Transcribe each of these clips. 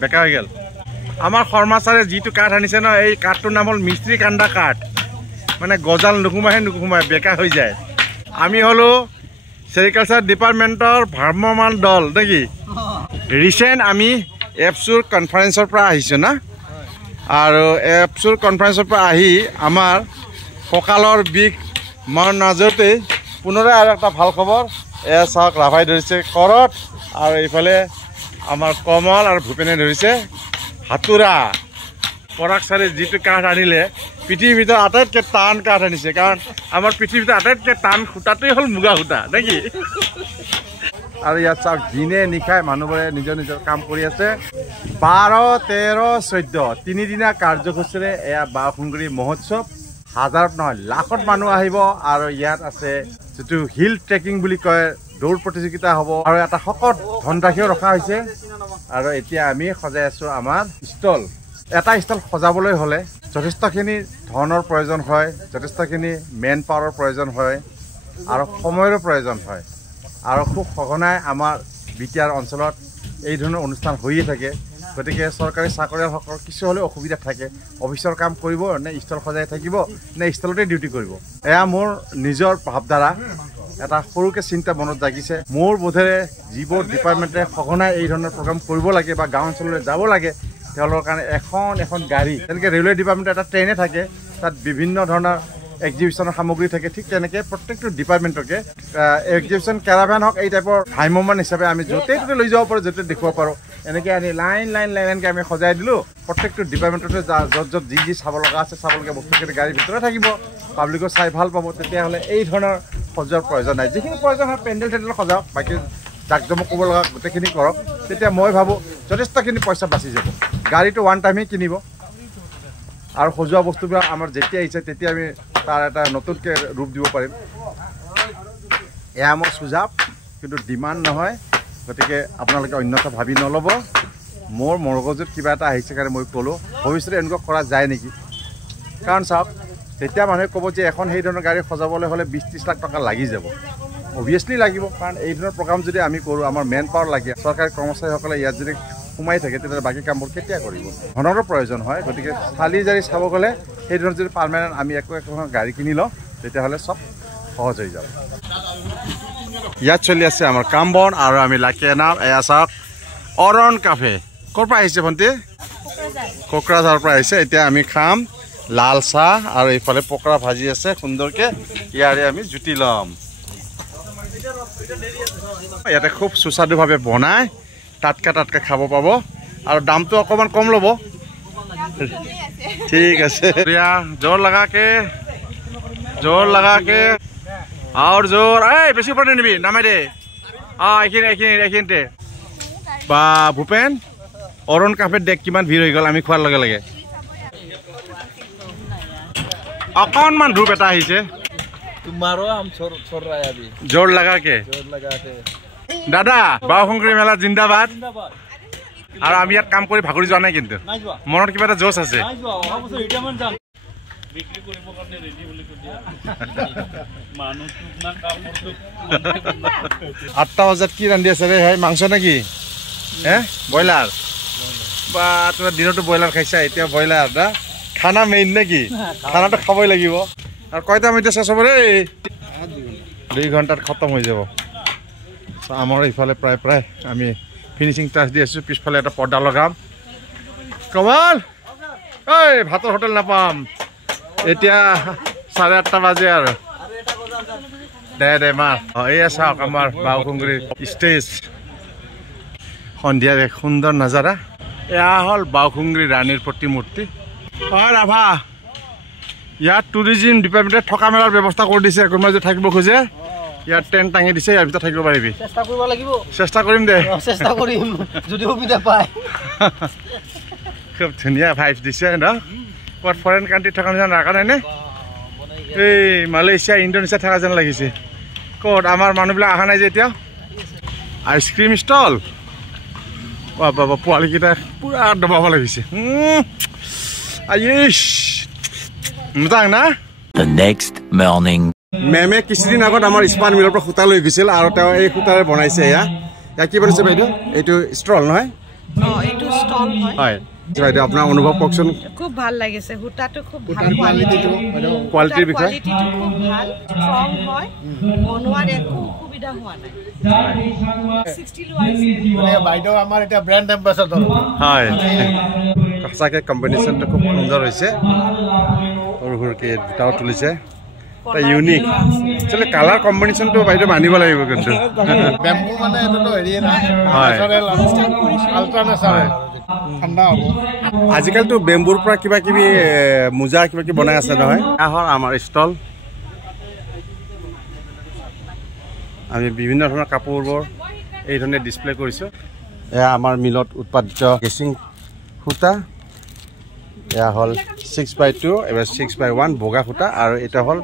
বেকা হৈ গ'ল আমাৰ শৰ্মাচাৰে যিটো কাঠ আনিছে ন এই কাঠটোৰ নাম হ'ল মিস্ত্ৰী কান্দা কাঠ মানে গজাল নুকুমাই বেকা হৈ যায় আমি হলো সেৰিকালচাৰ ডিপাৰ্টমেণ্টৰ ভ্ৰাম্যমান দল নেকি ৰিসেন্ট আমি এপছুৰ কনফাৰেন্সৰ পৰা আহিছো না আৰু এপছুৰ কনফাৰেন্সৰ পৰা আহি আমাৰ কঁকালৰ বিষ মন মাজতে পুনৰাই আৰু এটা ভাল খবৰ এয়া চাওক ৰাভাই ধৰিছে কৰত আৰু এইফালে আমাৰ কমল আৰু ভূপেনে ধৰিছে হাতুৰা পৰাগ ছাৰে যিটো কাঠ আনিলে পৃথিৱীৰ ভিতৰত আটাইতকৈ টান কাঠ আনিছে কাৰণ আমাৰ পৃথিৱীৰ ভিতৰত আটাইতকৈ টান সূতাটোৱে হ'ল মুগা সূতা নেকি আৰু ইয়াত চাওক দিনে নিশাই মানুহবোৰে নিজৰ নিজৰ কাম কৰি আছে 12, 13, 14 তিনিদিনীয়া কাৰ্যসূচীৰে এয়া বাওসুংগুৰি মহোৎসৱ হাজাৰত নহয় লাখত মানুহ আহিব আৰু ইয়াত আছে যিটো হিল ট্ৰেকিং বুলি কয় দৌৰ প্ৰতিযোগিতা হ'ব আৰু এটা শকত ধনৰাশিও ৰখা হৈছে আৰু এতিয়া আমি সজাই আছো আমাৰ ষ্টল এটা ষ্টল সজাবলৈ হ'লে যথেষ্টখিনি ধনৰ প্ৰয়োজন হয় যথেষ্টখিনি মেন পাৱাৰৰ প্ৰয়োজন হয় আৰু সময়ৰো প্ৰয়োজন হয় আৰু খুব সঘনাই আমাৰ বিটিআৰ অঞ্চলত এই ধৰণৰ অনুষ্ঠান হৈয়ে থাকে গতিকে চৰকাৰী চাকৰিয়ালসকলৰ কিছু হ'লেও অসুবিধা থাকে অফিচৰ কাম কৰিব নে ষ্টল সজাই থাকিব নে ষ্টলতে ডিউটি কৰিব এয়া মোৰ নিজৰ ভাৱধাৰা এটা সৰুকৈ চিন্তা মনত জাগিছে মোৰ বোধেৰে যিবোৰ ডিপাৰ্টমেণ্টে সঘনাই এই ধৰণৰ প্ৰগ্ৰাম কৰিব লাগে বা গাঁও অঞ্চললৈ যাব লাগে তেওঁলোকৰ কাৰণে এখন গাড়ী তেনেকৈ ৰেলৱে ডিপাৰ্টমেণ্টৰ এটা ট্ৰেইনে থাকে তাত বিভিন্ন ধৰণৰ এক্সিবিশ্যনৰ সামগ্ৰী থাকে ঠিক তেনেকৈ প্ৰত্যেকটো ডিপাৰ্টমেণ্টকে এক্সিবিশ্যন কেৰাভেন হওক এই টাইপৰ ভ্ৰাম্যমান হিচাপে আমি য'তে ত'তে লৈ যাব পাৰোঁ য'তে দেখুৱাব পাৰোঁ এনেকৈ আনি লাইনকৈ আমি সজাই দিলোঁ প্ৰত্যেকটো ডিপাৰ্টমেণ্টতে য'ত যি চাব লগা আছে চাবলগীয়া বস্তুখিনি গাড়ীৰ ভিতৰতে থাকিব পাব্লিকো চাই ভাল পাব তেতিয়াহ'লে এই ধৰণৰ সজোৱাৰ প্ৰয়োজন নাই যিখিনি প্ৰয়োজন হয় পেণ্ডেল টেণ্ডেল সজাওক বাকী জাক জমক ক'ব লগা গোটেইখিনি কৰক তেতিয়া মই ভাবোঁ যথেষ্টখিনি পইচা বাচি যাব গাড়ীটো ওৱান টাইমেই কিনিব আৰু সজোৱা বস্তুবিলাক আমাৰ যেতিয়া আহিছে তেতিয়া আমি তাৰ এটা নতুনকৈ ৰূপ দিব পাৰিম এয়া মোৰ সুঝাৱ কিন্তু ডিমাণ্ড নহয় গতিকে আপোনালোকে অন্যথা ভাবি নল'ব মোৰ মগজুত কিবা এটা আহিছে কাৰণে মই ক'লোঁ ভৱিষ্যতে এনেকুৱা কৰা যায় নেকি কাৰণ চাওক তেতিয়া মানুহে ক'ব যে এখন সেই ধৰণৰ গাড়ী সজাবলৈ হ'লে 20-30 লাখ টকা লাগি যাব অভিয়াছলি লাগিব কাৰণ এই ধৰণৰ প্ৰগ্ৰাম যদি আমি কৰোঁ আমাৰ মেন পাৱাৰ লাগে চৰকাৰী কৰ্মচাৰীসকলে ইয়াত যদি সোমাই থাকে তেতিয়াহ'লে বাকী কামবোৰ কেতিয়া কৰিব ধনৰো প্ৰয়োজন হয় গতিকে চালি জাৰি চাব গ'লে সেই ধৰণৰ যদি পাৰ্মানেণ্ট আমি এখন গাড়ী কিনি লওঁ তেতিয়াহ'লে চব সহজ হৈ যাব ইয়াত চলি আছে আমাৰ কাম বন আৰু আমি লাকি নাম এয়া চাওক অৰণ কাফে ক'ৰ পৰা আহিছে ভণ্টি কোকৰাঝাৰৰ পৰা আহিছে এতিয়া আমি খাম লাল চাহ আৰু এইফালে পকৰা ভাজি আছে সুন্দৰকৈ ইয়াৰে আমি জুতি ল'ম ইয়াতে খুব সুস্বাদুভাৱে বনাই টাটকা খাব পাব আৰু দামটো অকণমান কম ল'ব ঠিক আছে জোৰ লগাকে আৰু জোৰ এই বেছি ওপৰত নিবি নামাই দে এইখিনিতে বা ভূপেন অৰণ কাফেত দেখ কিমান ভিৰ হৈ গ'ল আমি খোৱাৰ লগে লগে অকণমান ধূপ এটা আহিছে জোৰ লগাকে দাদা বাওসুংগুৰি মেলা জিন্দাবাদ আৰু আমি ইয়াত কাম কৰি ভাগৰি যোৱা নাই কিন্তু মনত কিবা এটা জোচ আছে 8টা বজাত কি ৰান্ধি আছে ৰে হয় মাংস নেকি ব্ৰইলাৰ বা তোমাৰ দিনতো ব্ৰইলাৰ খাইছা এতিয়া ব্ৰইলাৰ না খানা মেইন নেকি খানাটো খাবই লাগিব আৰু কয়টা মিনিট চেছ হ'ব ৰে 2 ঘণ্টাত খতম হৈ যাব আমাৰ এইফালে প্ৰায় আমি ফিনিচিং টাচ দি আছোঁ পিছফালে এটা পৰ্দা লগাম কমল ঐ ভাতৰ হোটেল নাপাম এতিয়া 8:30 বাজে আৰু দে মাৰ এয়া চাওক আমাৰ বাওসুংগুৰি ষ্টেজ সন্ধিয়াৰ এক সুন্দৰ নজাৰা এয়া হ'ল বাওসুংগুৰি ৰাণীৰ প্ৰতিমূৰ্তি ৰাভা ইয়াত টুৰিজিম ডিপাৰ্টমেণ্টে থকা মেলাৰ ব্যৱস্থা কৰি দিছে কোনোবাই যদি থাকিব খোজে ইয়াত টেণ্ট টাঙি দিছে ইয়াৰ ভিতৰত থাকিব পাৰিবি চেষ্টা কৰিম দে যদি সুবিধা পায় খুব ধুনীয়া ভাইব দিছে ন ক'ত ফৰেইন কাণ্ট্ৰিত থকা নিচিনা নাকা নাইনে এই মালয়েছিয়া ইণ্ডোনেছিয়া থকা যেন লাগিছে ক'ত আমাৰ মানুহবিলাক অহা নাই যে এতিয়া আইচক্ৰীম ষ্টল বাবা পোৱালিকেইটা পুৰা দবাব লাগিছে মজাং না মেমে কিছুদিন আগত আমাৰ ইস্পাত মিলৰ পৰা সূতা লৈ গৈছিল আৰু তেওঁ এই সূতাৰে বনাইছে এয়া ইয়া কি বনিছে বাইদেউ এইটো ষ্টল নহয় এইটো ষ্টল হয় বাইদেউ আপোনাৰ অনুভৱ কওকচোন খুব ভাল লাগিছে হুটাটো খুব ভাল কোৱালিটিটো কোৱালিটিৰ বিষয়ে খুব ভাল ষ্ট্ৰং হয় বনোৱাৰ একো অসুবিধা হোৱা নাই 60 লোৱাইছে মানে বাইদেউ আমাৰ এটা ব্ৰ্যান্ড এম্বাসাডৰ হয় সঁচাকে কম্বিনেশ্যনটো খুব সুন্দৰ হৈছে সৰু সৰুকে দুটাও তুলিছে এটা ইউনিক একচুৱেলি কালাৰ কম্বিনেশ্যনটো বাইদেউ মানিব লাগিব কিন্তু বেম্বু মানে এইটো হেৰি না হয় আল্ট্ৰা নেচাৰেল ঠাণ্ডা হ'ব আজিকালিতো বেম্বুৰ পৰা কিবা কিবি মোজা কিবা কিবি বনাই আছে নহয় হ'ল আমাৰ ষ্টল আমি বিভিন্ন ধৰণৰ কাপোৰবোৰ এই ধৰণে ডিছপ্লে কৰিছোঁ এয়া আমাৰ মিলত উৎপাদিত কেচিং সূতা এয়া হ'ল 6x2 এবাৰ 6x1 বগা সূতা আৰু এটা হ'ল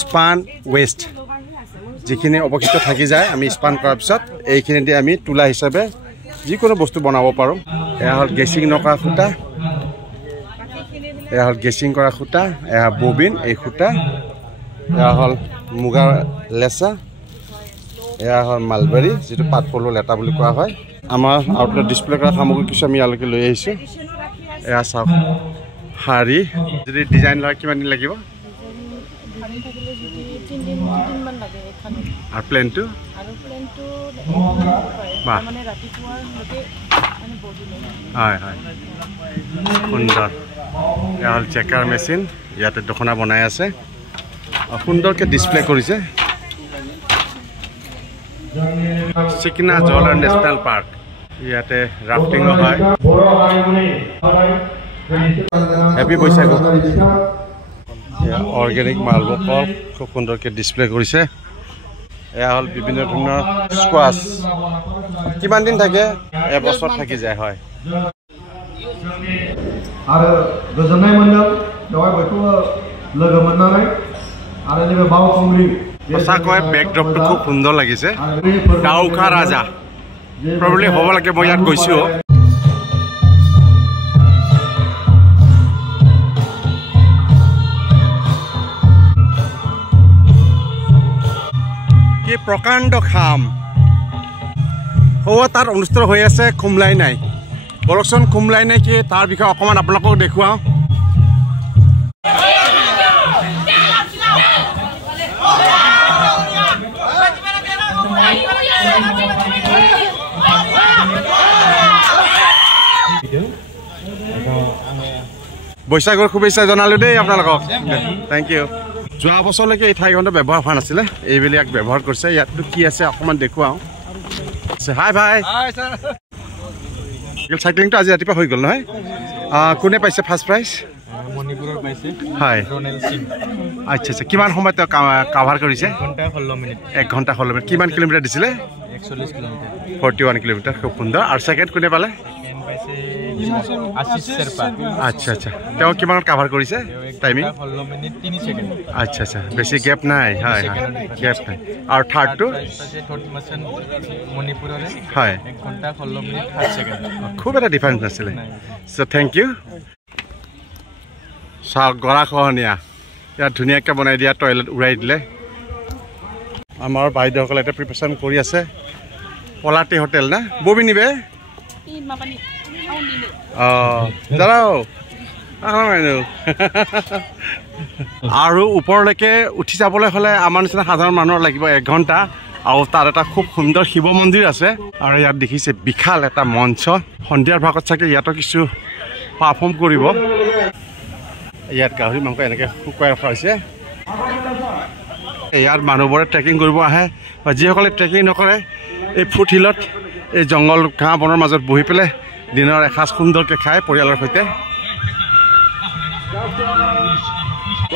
স্পান ৱেষ্ট যিখিনি অৱশিষ্ট থাকি যায় আমি স্পান কৰাৰ পিছত এইখিনি দি আমি তুলা হিচাপে যিকোনো বস্তু বনাব পাৰোঁ এয়া হ'ল গেচিং নকৰা সূতা এয়া হ'ল গেচিং কৰা সূতা এয়া ববিন এই সূতা এয়া হ'ল মুগাৰ লেচা এয়া হ'ল মালবাৰী যিটো পাট পলু লেটা বুলি কোৱা হয় আমাৰ আউটলেট ডিছপ্লে কৰা সামগ্ৰী কিছু আমি ইয়ালৈকে লৈ আহিছোঁ এয়া চাওক শাৰী যদি ডিজাইন লয় কিমান দিন লাগিব আৰু প্লেনটো হয় হয় সুন্দৰ এয়া হ'ল চেকাৰ মেচিন ইয়াতে দখনা বনাই আছে সুন্দৰকৈ ডিছপ্লে কৰিছে চিকিনা জল নেশ্যনেল পাৰ্ক ইয়াতে ৰাফটিঙো হয় হেপী বৈশাগু অৰ্গেনিক মালভোগ কল খুব সুন্দৰকৈ ডিছপ্লে কৰিছে এয়া হ'ল বিভিন্ন ধৰণৰ স্কোৱাছ কিমান দিন থাকে এবছৰ থাকি যায় হয় आरो गोजोननाय मोनदों बेवहाय बयखौबो लोगो मोननानै आरो नैबे बावखुंग्रि सचाকৈ बेकड्रपটো খুব সুন্দৰ লাগিছে ডাউকা ৰাজা প্ৰবলি হ'ব লাগে মই ইয়াত গৈছোঁ কি প্ৰকাণ্ড খাম হ'ব তাত অনুষ্ঠিত হৈ আছে খুমলাই নাই বলকচোন খুমলাই নাই কি তাৰ বিষয়ে অকণমান আপোনালোকক দেখুৱাওঁ বৈশাখৰ শুভেচ্ছা জনালোঁ দেই আপোনালোকক থেংক ইউ যোৱা বছৰলৈকে এই ঠাইখনটো ব্যৱহাৰ হোৱা নাছিলে এইবিলাক ব্যৱহাৰ কৰিছে ইয়াততো কি আছে অকণমান দেখুৱাওঁ হাই ভাই চাইক্লিংটো আজি ৰাতিপুৱা হৈ গ'ল নহয় কোনে পাইছে ফাৰ্ষ্ট প্ৰাইজ মণিপুৰৰ পাইছে হয় আচ্ছা আচ্ছা কিমান সময় তেওঁ কাভাৰ কৰিছে 1 ঘণ্টা 16 মিনিট কিমান কিলোমিটাৰ দিছিলে 41 কিলোমিটাৰ 41 কিলোমিটাৰ খুব সুন্দৰ আৰু ছেকেণ্ড কোনে পালে আশিষ শেৰপা আচ্ছা আচ্ছা তেওঁ কিমানত কাভাৰ কৰিছে টাইমিং 16 মিনিট 3 সেকেন্ড আচ্ছা আচ্ছা বেছি গেপ নাই হয় গেপ নাই আৰু থাৰ্ডটো মণিপুৰৰে হয় 1 ঘণ্টা 16 মিনিট 8 সেকেন্ড খুব এটা ডিফাৰেঞ্চ নাছিলে চ' থেংক ইউ চাওক গৰাখহনীয়া ইয়াত ধুনীয়াকৈ বনাই দিয়া টয়লেট উৰাই দিলে আমাৰ বাইদেউসকলে এতিয়া প্ৰিপেৰেশ্যন কৰি আছে পলাটি হোটেল না ববি নিবে দাঁড়াও আৰু ওপৰলৈকে উঠি যাবলৈ হ'লে আমাৰ নিচিনা সাধাৰণ মানুহৰ লাগিব 1 ঘণ্টা আৰু তাত এটা খুব সুন্দৰ শিৱ মন্দিৰ আছে আৰু ইয়াত দেখিছে বিশাল এটা মঞ্চ সন্ধিয়াৰ ভাগত চাগে ইয়াতো কিছু পাৰফৰ্ম কৰিব ইয়াত গাহৰি মাংস এনেকৈ শুকুৱাই ৰখা হৈছে ইয়াত মানুহবোৰে ট্ৰেকিং কৰিব আহে বা যিসকলে ট্ৰেকিং নকৰে এই ফুট হিলত এই জংঘল ঘাঁহ বনৰ মাজত বহি পেলাই দিনৰ এসাঁজ সুন্দৰকৈ খায় পৰিয়ালৰ সৈতে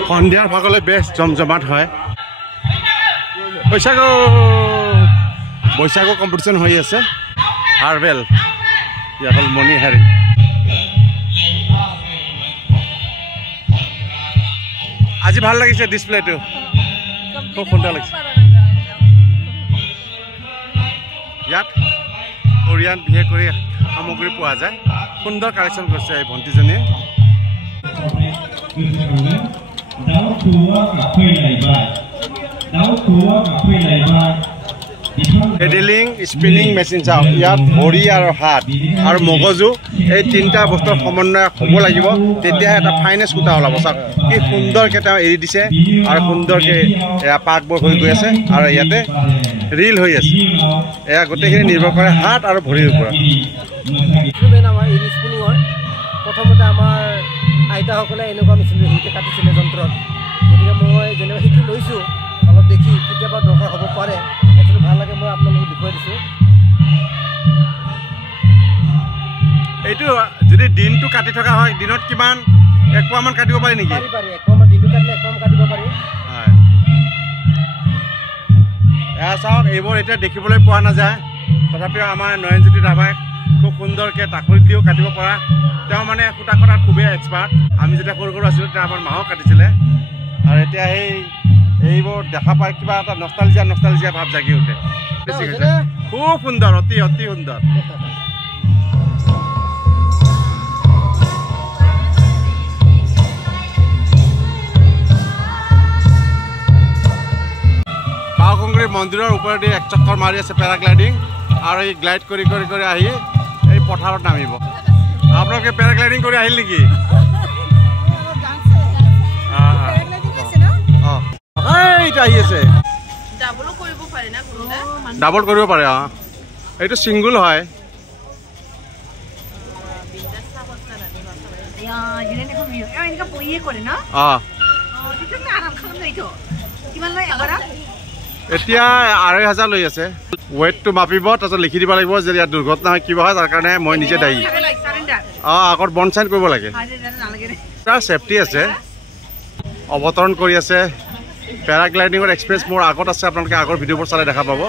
সন্ধিয়াৰ ভাগলৈ বেছ জমজমাট হয় বৈশাগু কম্পিটিশ্যন হৈ আছে হাৰ্বেল ইয়াত হ'ল মণিহাৰী আজি ভাল লাগিছে ডিছপ্লেটো খুব সুন্দৰ লাগিছে ইয়াত কোৰিয়ান বিশেষ কৰি সামগ্ৰী পোৱা যায় সুন্দৰ কালেকশ্যন কৰিছে এই ভণ্টিজনীয়ে পেডেলিং স্পিনিং মেচিন চাওক ইয়াত ভৰি আৰু হাত আৰু মগজু এই তিনিটা বস্তুৰ সমন্বয় হ'ব লাগিব তেতিয়াহে এটা ফাইনেষ্ট সূতা ওলাব চাওক কি সুন্দৰকৈ তেওঁ এৰি দিছে আৰু সুন্দৰকৈ এয়া পাকবোৰ হৈ গৈ আছে আৰু ইয়াতে ৰিল হৈ আছে এয়া গোটেইখিনি নিৰ্ভৰ কৰে হাত আৰু ভৰিৰ ওপৰত আমাৰ এই স্পিনিঙৰ প্ৰথমতে আমাৰ আইতাসকলে এনেকুৱা মেচিনটো শিকি কাটিছিলে যন্ত্ৰত গতিকে মই যেনেকৈ শিকি লৈছোঁ অলপ দেখি কেতিয়াবা দৰকাৰ হ'ব পাৰে একচুৱেলি ভাল লাগে মই আপোনালোকক দেখুৱাই দিছোঁ এইটো যদি দিনটো কাটি থকা হয় দিনত কিমান 1 পোৱামান কাটিব পাৰি নেকি পাৰি 1 পোৱামান দিনটো কাটিলে 1 পোৱামান কাটিব পাৰি হয় এয়া চাওক এইবোৰ এতিয়া দেখিবলৈ পোৱা নাযায় তথাপিও আমাৰ নয়নজ্যোতি ৰাভাই খুব সুন্দৰকৈ তাকৰি দিও কাটিব পৰা তেওঁ মানে সূতা কটাত খুবেই এক্সপাৰ্ট আমি যেতিয়া সৰু সৰু আছিলোঁ তেতিয়া আমাৰ মাও কাটিছিলে আৰু এতিয়া এইবোৰ দেখা পাই কিবা এটা নষ্টালজিয়া ভাৱ জাগি উঠে খুব সুন্দৰ অতি অতি সুন্দৰ বাওকংগ্ৰী মন্দিৰৰ ওপৰেদি 1 চক্কৰ মাৰি আছে পেৰাগ্লাইডিং আৰু এই গ্লাইড কৰি কৰি কৰি আহি এই পথাৰত নামিব আপোনালোকে পেৰাগ্লাইডিং কৰি আহিল নেকি এইটো আহি আছে ডাবল কৰিব পাৰে এইটো ছিংগুল হয় এতিয়া 2500 লৈ আছে ৱেটটো মাপিব তাৰপিছত লিখি দিব লাগিব যে ইয়াত দুৰ্ঘটনা হয় কিবা হয় তাৰ কাৰণে মই নিজে দায়ী আগত বন চাইন কৰিব লাগে তাৰ ছেফটি আছে অৱতৰণ কৰি আছে পেৰাগ্লাইডিঙৰ এক্সপিৰিয়েঞ্চ মোৰ আগত আছে আপোনালোকে আগৰ ভিডিঅ'বোৰ চালে দেখা পাব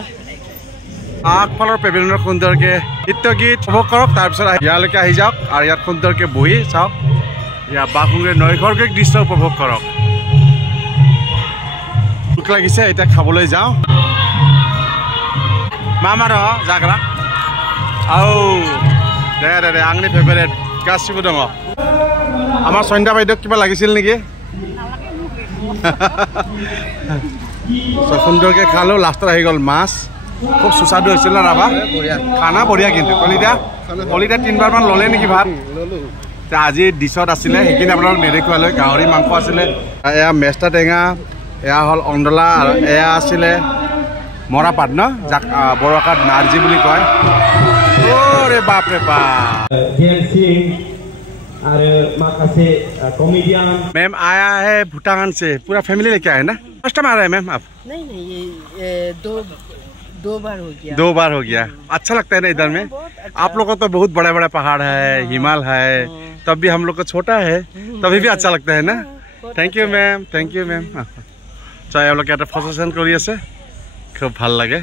আগফালৰ পেভিলিয়নৰ সুন্দৰকৈ নৃত্য গীত উপভোগ কৰক তাৰপিছত ইয়ালৈকে আহি যাওক আৰু ইয়াত সুন্দৰকৈ বহি চাওক ইয়াত বাওকংগ্ৰীৰ নৈসৰ্গিক দৃশ্য উপভোগ কৰক ভোক লাগিছে এতিয়া খাবলৈ যাওঁ মামাৰ জাগৰা আৰু দে আংনি ফেভাৰেট গাছিব দङ আমাৰ সন্ধ্যা বাইদেউক কিবা লাগিছিল নেকি সুন্দৰকৈ খালোঁ লাষ্টত আহি গ'ল মাছ খুব সুস্বাদু হৈছিল না ৰাভা খানা বঢ়িয়া কিন্তু কলিতা 3বাৰমান ল'লে নেকি ভাত আজি ডিছত আছিলে সেইখিনি আপোনালোক নেদেখুৱালৈ গাহৰি মাংস আছিলে এয়া মেষ্টা টেঙা এয়া হ'ল অন্দলা আৰু এয়া আছিলে মৰাপাত ন যাক বড়ো ভাষাত নাৰ্জী বুলি কয় অৰে বাপ ৰে বাপ मैम आया है भूटान से पूरा फैमिली लेके आए ना फर्स्ट टाइम आ रहे हैं मैम आप नहीं ये दो बार हो गया 2 बार हो गया अच्छा लगता है ना इधर में आप लोगों को तो बहुत बड़े बड़े पहाड़ है हिमाल है तब भी हम लोग को छोटा है तभी भी अच्छा लगता है ना थैंक यू मैम चाहे आप लोग फटो सेशन कर खूब ভাল লাগে